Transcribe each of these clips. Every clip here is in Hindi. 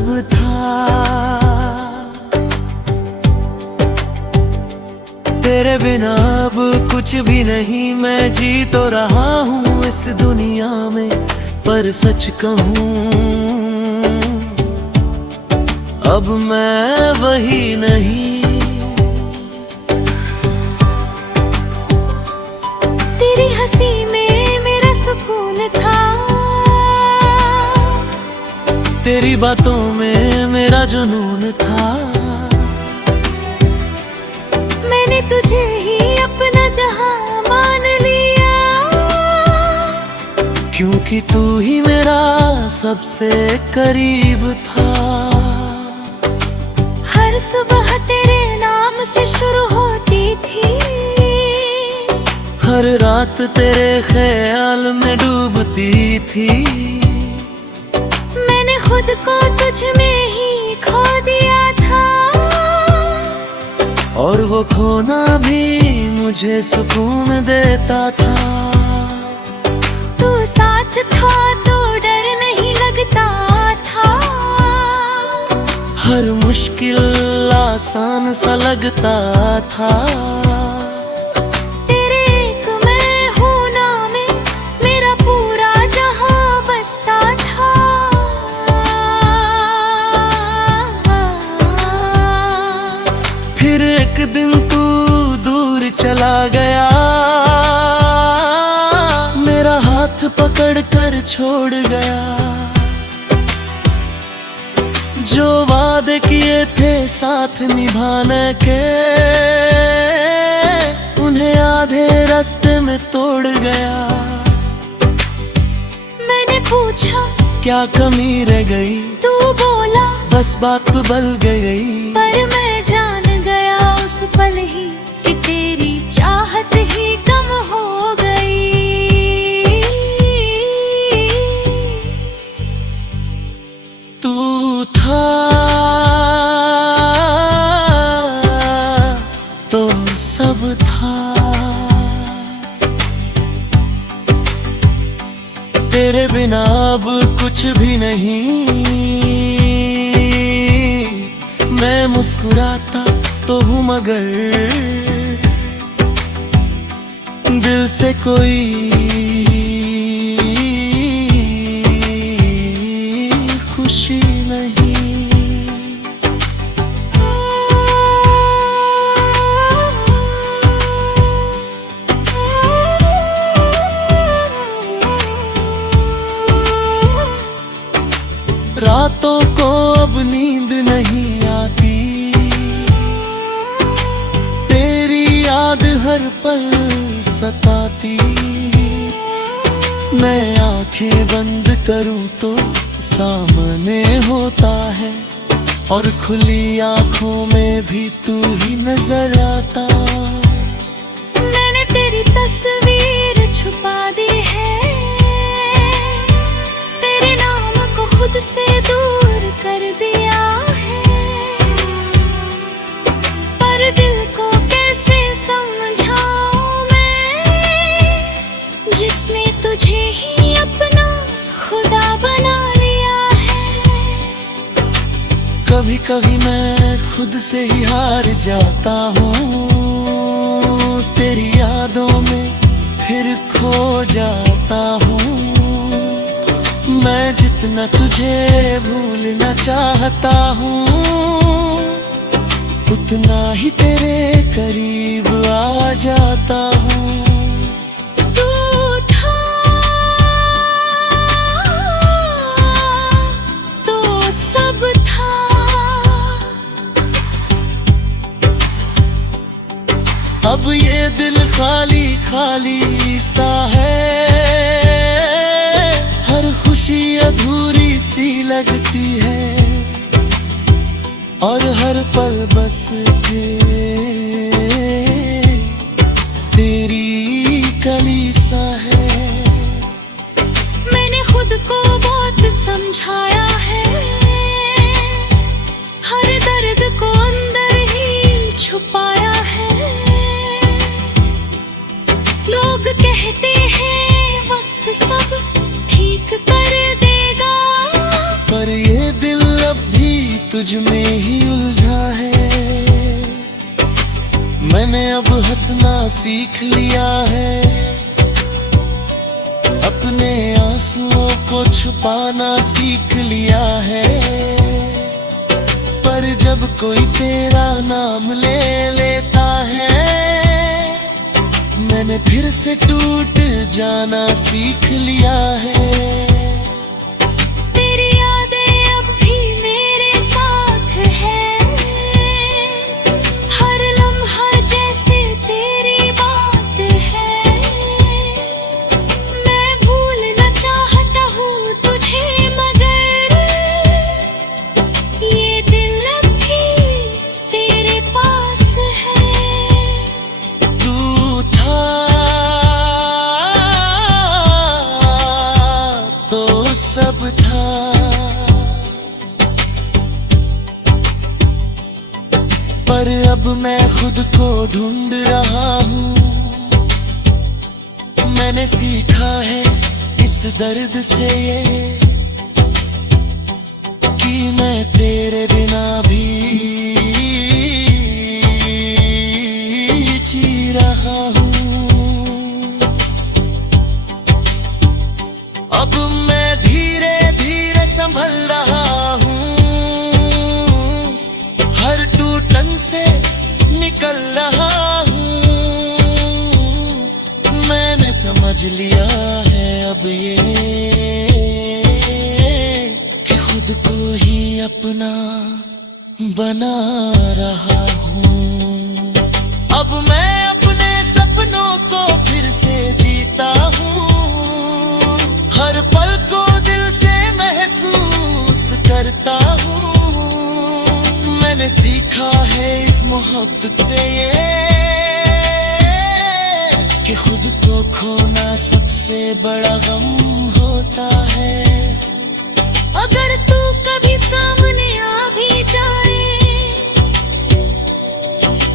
सब था। तेरे बिना अब कुछ भी नहीं, मैं जी तो रहा हूँ इस दुनिया में, पर सच कहूँ अब मैं वही नहीं। तेरी हंसी में मेरा सुकून था, तेरी बातों में मेरा जुनून था। मैंने तुझे ही अपना जहां मान लिया, क्योंकि तू ही मेरा सबसे करीब था। हर सुबह तेरे नाम से शुरू होती थी, हर रात तेरे ख्याल में डूबती थी। मैंने खुद को तुझ में ही खो दिया था, और वो खोना भी मुझे सुकून देता था। तू साथ था तो डर नहीं लगता था, हर मुश्किल आसान सा लगता था। तेरे एक मैं होना में मेरा पूरा जहां बसता था। फिर एक दिन तू दूर चला गया, मेरा हाथ पकड़ कर छोड़ गया। जो वादे किए थे साथ निभाने के, उन्हें आधे रास्ते में तोड़ गया। मैंने पूछा क्या कमी रह गई, तू बोला बस बात बदल गई। पर मैं जान गया उस पल ही कि तेरी चाहत ही कम हो गई। तू था तो सब था, तेरे बिना अब कुछ भी नहीं। मैं मुस्कुराता तो हूँ मगर दिल से कोई खुशी नहीं। रातों को अब नींद नहीं आती, तेरी याद हर पल सताती। मैं आंखें बंद करूं तो सामने होता है, और खुली आंखों में भी तू ही नजर आता। मैंने तेरी तस्वीर छुपा दी है, तेरे नाम को खुद से दूर कर दिया है। पर दिल को कैसे समझाऊं मैं, जिसने तुझे ही अपना खुदा बना लिया है। कभी कभी मैं खुद से ही हार जाता हूँ, तेरी यादों में फिर खो जाता हूँ। मैं जितना तुझे भूलना चाहता हूँ, उतना ही तेरे करीब आ जाता हूँ। तू था तो सब था, अब ये दिल खाली खाली सा है, हर खुशी अधूरी सी लगती है, और हर पल बस तेरी कली सा है। मैंने खुद को बहुत समझाया है, हर दर्द को अंदर ही छुपाया है। लोग कहते हैं वक्त सब ठीक कर देगा, पर ये दिल अब भी मुझ में ही उलझा है। मैंने अब हंसना सीख लिया है, अपने आंसुओं को छुपाना सीख लिया है। पर जब कोई तेरा नाम ले लेता है, मैंने फिर से टूट जाना सीख लिया है। तेरी यादें अब भी मेरे साथ है, हर लम्हा जैसे तेरी बात है। मैं भूलना चाहता हूँ तुझे, मगर ये दिल अब भी तेरे पास है। तू था तो सब था, पर अब मैं खुद को ढूंढ रहा हूँ। मैंने सीखा है इस दर्द से ये, कि मैं तेरे बिना भी जी रहा हूँ। अब मैं धीरे धीरे संभल रहा हूँ, हर टूटन से निकल रहा हूँ। मैंने समझ लिया है अब ये, कि खुद को ही अपना बना रहा हूँ। अब मैं अपने सपनों को फिर से जीता हूँ, हर पल को दिल से महसूस करता हूँ। मैंने सीखा है इस मोहब्बत से ये, कि खुद को खोना सबसे बड़ा गम होता है। अगर तू कभी सामने आ भी जाए,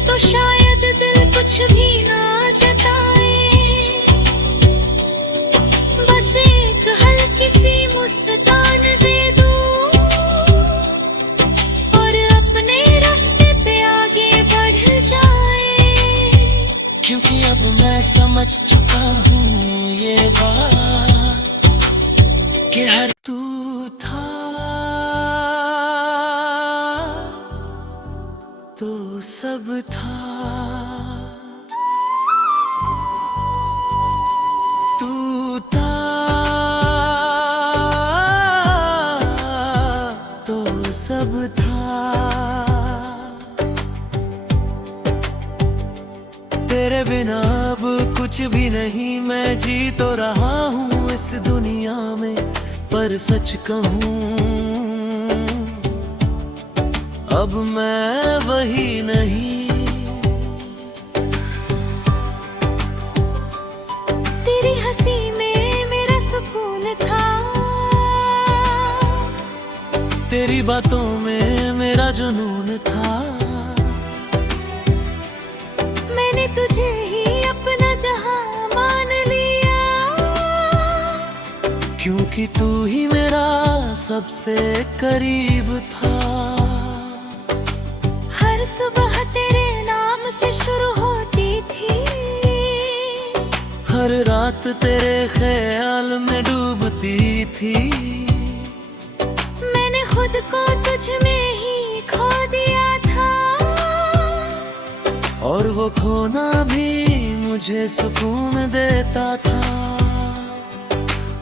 तो शायद दिल कुछ भी ना जताए। बस एक हल्की सी मुस्कान दे दूं, और अपने रास्ते पे आगे बढ़ जाए। क्योंकि अब मैं समझ चुका हूँ ये बात, कि हर तू था तो सब था, तू था तो सब था। तेरे बिना अब कुछ भी नहीं, मैं जी तो रहा हूँ इस दुनिया में, पर सच कहूँ अब मैं वही नहीं। तेरी हंसी में मेरा सुकून था, तेरी बातों में मेरा जुनून था। मैंने तुझे ही अपना जहां मान लिया, क्योंकि तू ही मेरा सबसे करीब था। हर सुबह तेरे नाम से शुरू होती थी, हर रात तेरे ख्याल में डूबती थी। मैंने खुद को तुझ में ही खो दिया था, और वो खोना भी मुझे सुकून देता था।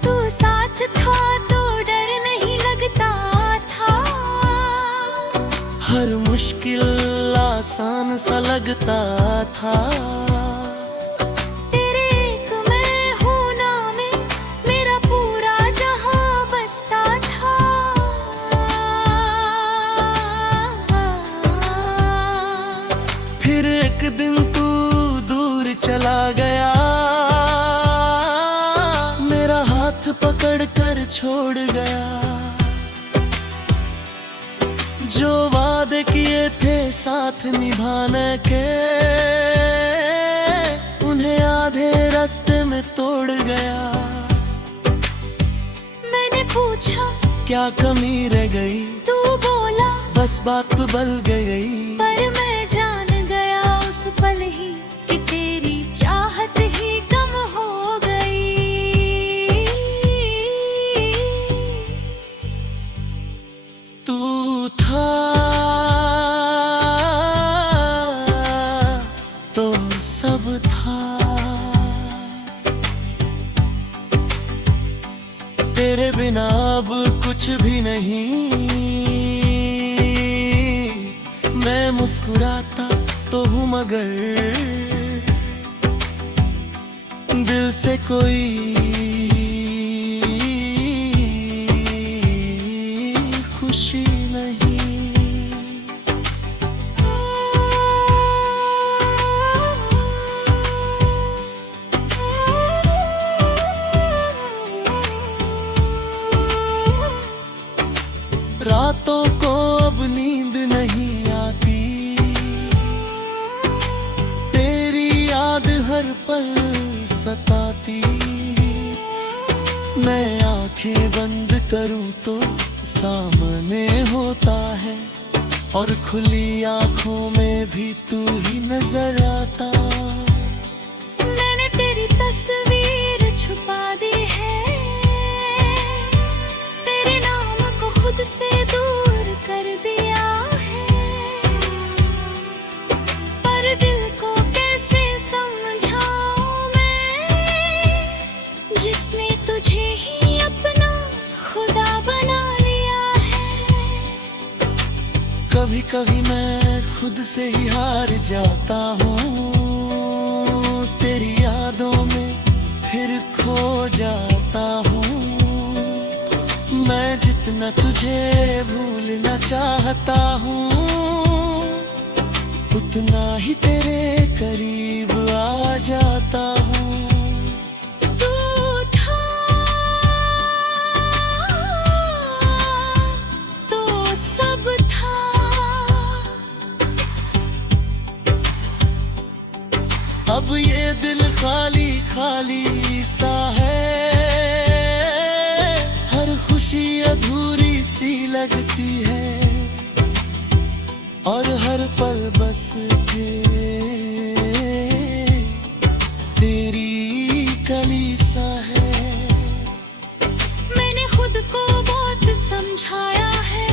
तू साथ था तो डर नहीं लगता था, हर मुश्किल आसान सा लगता था। तेरे एक मैं होना में मेरा पूरा जहां बसता था। फिर एक दिन तू दूर चला गया, मेरा हाथ पकड़ कर छोड़ गया। जो वादे किए थे साथ निभाने के, उन्हें आधे रास्ते में तोड़ गया। मैंने पूछा क्या कमी रह गई, तू बोला बस बात बल गई। पर मैं जान गया उस पल ही कि तेरी चाहत ही कम हो गई। तू था तो सब था, तेरे बिना अब कुछ भी नहीं। मैं मुस्कुराता तो हूँ मगर दिल से कोई खुशी नहीं। रातों को अब नींद नहीं आती, तेरी याद हर पल सताती। मैं आंखें बंद करूं तो सामने होता है, और खुली आंखों में भी तू ही नजर आता। मैंने तेरी तस्वीर छुपा दी है, तेरे नाम को खुद से दूर कर दिया है। पर दिल को कैसे समझाऊं मैं, जिसने तुझे ही अपना खुदा बना लिया है। कभी कभी मैं खुद से ही हार जाता हूँ, तेरी यादों में फिर खो जाता हूँ। मैं जितना तुझे भूलना चाहता हूँ, उतना ही तेरे करीब आ जाता हूँ। तू था तो सब था, अब ये दिल खाली खाली सा है, हर खुशी अधूरी सी लगती है, और हर पल बस तेरी कली सा है। मैंने खुद को बहुत समझाया है,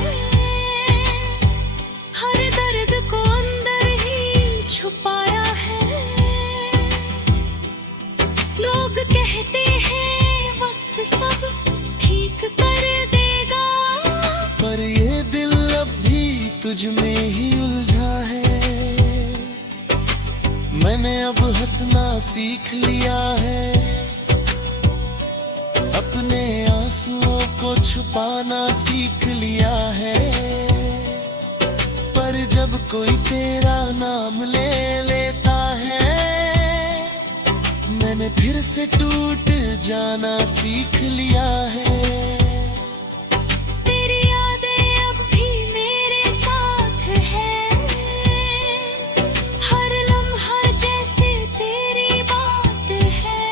हर दर्द को अंदर ही छुपाया है। लोग कहते हैं वक्त सब ठीक कर देगा, पर ये दिल अब भी तुझ में ही उलझा है। मैंने अब हंसना सीख लिया है, अपने आंसुओं को छुपाना सीख लिया है। पर जब कोई तेरा नाम ले लेता है, मैंने फिर से टूट जाना सीख लिया है। तेरी यादें अब भी मेरे साथ है, हर लम्हा जैसे तेरी बात है।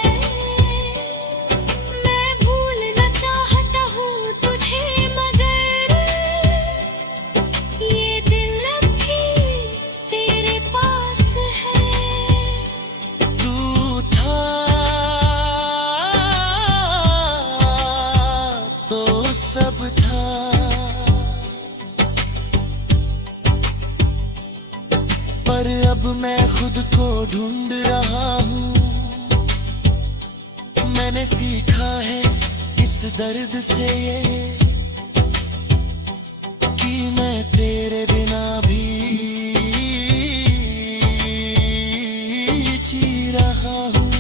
मैं भूलना चाहता हूँ तुझे मगर ये दिल अब भी तेरे पास है। तू था तो सब था, पर अब मैं खुद को ढूंढ रहा हूँ। मैंने सीखा है इस दर्द से ये, कि मैं तेरे बिना भी जी रहा हूँ।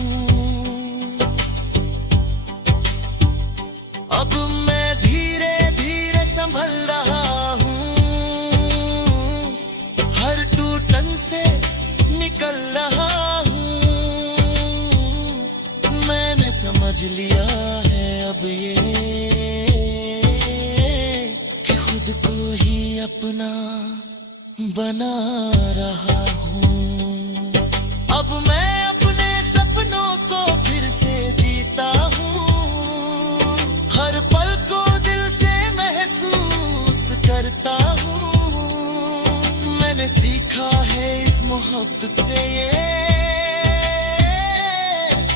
अब मैं धीरे धीरे संभल रहा हूँ, हर टूटन से निकल रहा हूँ। मैंने समझ लिया है अब ये, कि खुद को ही अपना बना रहा हूँ। अब मैं अपने सपनों को फिर से जीता हूँ, हर पल को दिल से महसूस करता हूँ। मोहब्बत से ये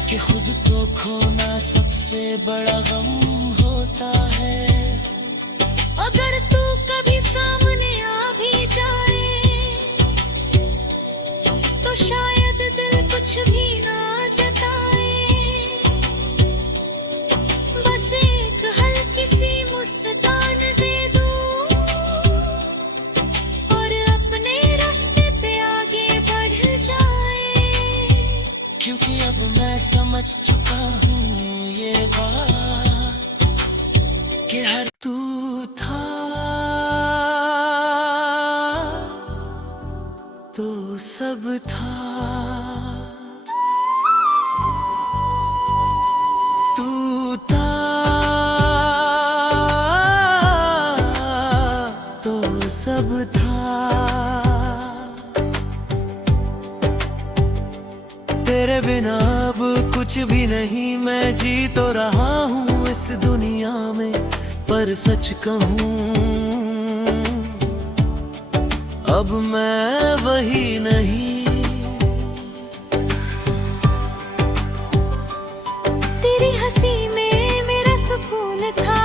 कि खुद को खोना सबसे बड़ा गम होता है। अगर तू कभी सामने आ भी जाए तो शायद दिल कुछ भी ना जताए। बस एक हल्की सी मुस्कान दे दूं और अपने रास्ते पे आगे बढ़ जाए। क्योंकि अब मैं समझ चुका हूँ ये बात कि हर तू था तो सब था, तू था तो सब था। तेरे बिना अब कुछ भी नहीं, मैं जी तो रहा हूँ इस दुनिया में, पर सच कहूँ अब मैं वही नहीं। तेरी हंसी में मेरा सुकून था,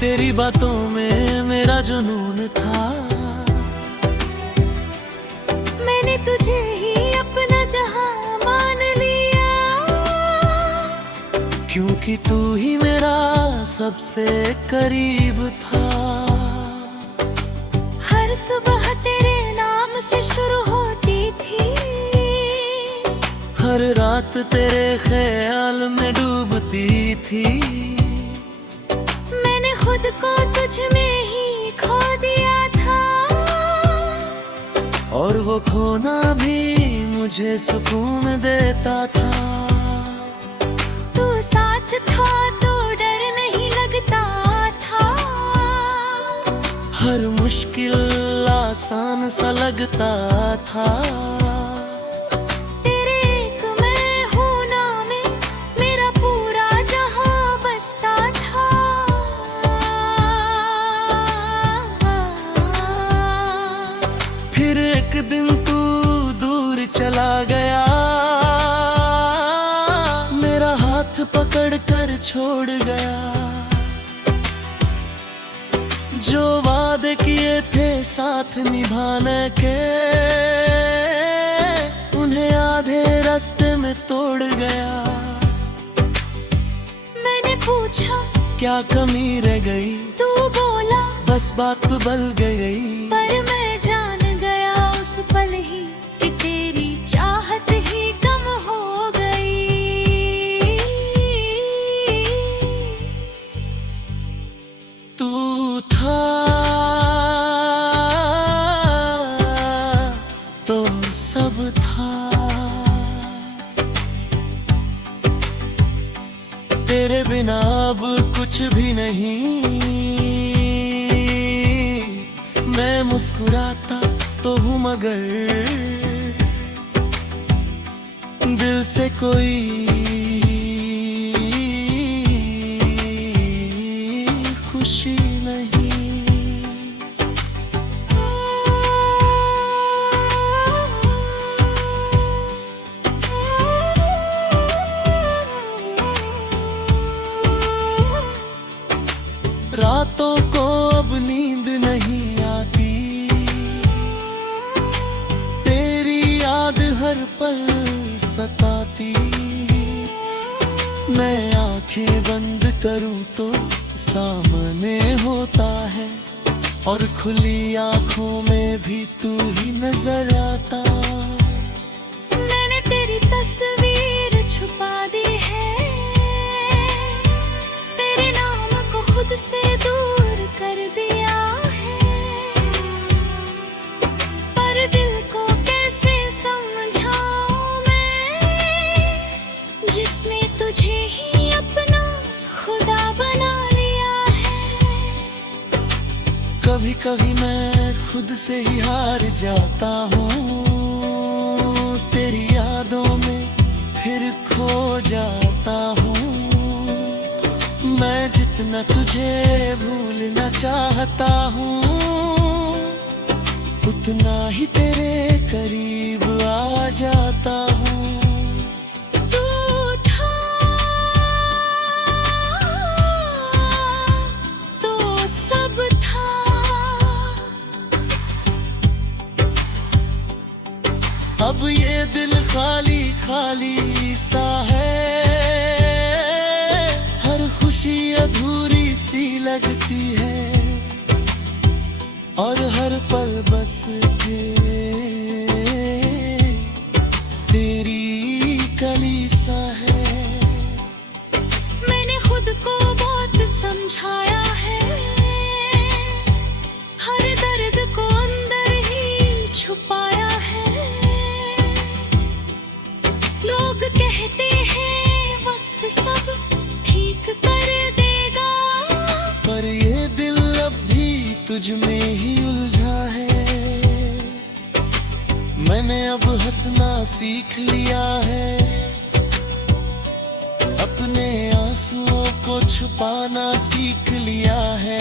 तेरी बातों में मेरा जुनून था। मैंने तुझे ही अपना जहां मान लिया, क्योंकि तू ही मेरा सबसे करीब था। हर सुबह तेरे नाम से शुरू होती थी, हर रात तेरे ख्याल में डूबती थी। मैंने खुद को तुझ में ही खो दिया था, और वो खोना भी मुझे सुकून देता था। तू साथ था तो डर नहीं लगता था, हर मुश्किल आसान सा लगता था। तेरे एक मैं होना में मेरा पूरा जहां बसता था। फिर एक दिन तू दूर चला गया, मेरा हाथ पकड़ कर छोड़ गया। जो वादे किए थे साथ निभाने के, उन्हें आधे रास्ते में तोड़ गया। मैंने पूछा क्या कमी रह गई, तू बोला बस बात बदल गई। पर मैं जान गया उस पल ही कि तेरी चाहत ही कम हो गई। तू था तो सब था, तेरे बिना अब कुछ भी नहीं। मैं मुस्कुराता तो हूँ मगर दिल से कोई खुशी नहीं। रातों को अब नींद नहीं आती, तेरी याद हर पल सताती। मैं आंखें बंद करूं तो सामने होता है, और खुली आंखों में भी तू ही नजर आता। मैंने तेरी तस्वीर छुपा दी है, तेरे नाम को खुद से दूर कर दिया है। पर दिल को कैसे समझाऊं मैं, जिसने तुझे ही अपना खुदा बना लिया है। कभी कभी मैं खुद से ही हार जाता हूँ, तेरी यादों में फिर खो जाता हूँ। मैं जितना तुझे भूलना चाहता हूँ, उतना ही तेरे करीब आ जाता हूँ। तू था तो सब था, अब ये दिल खाली खाली सा है, हर खुशी अधूरी सी लगती है, और हर पल बस तेरी कली सा है। मैंने खुद को बहुत समझाया है, हर दर्द को अंदर ही छुपाया है। लोग कहते हैं वक्त सब ठीक कर देगा, पर ये दिल अब भी तुझ में ही उलझा है। मैंने अब हंसना सीख लिया है, अपने आंसुओं को छुपाना सीख लिया है,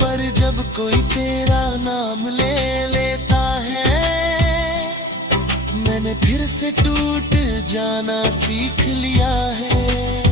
पर जब कोई तेरा नाम ले लेता है, मैंने फिर से टूट जाना सीख लिया है।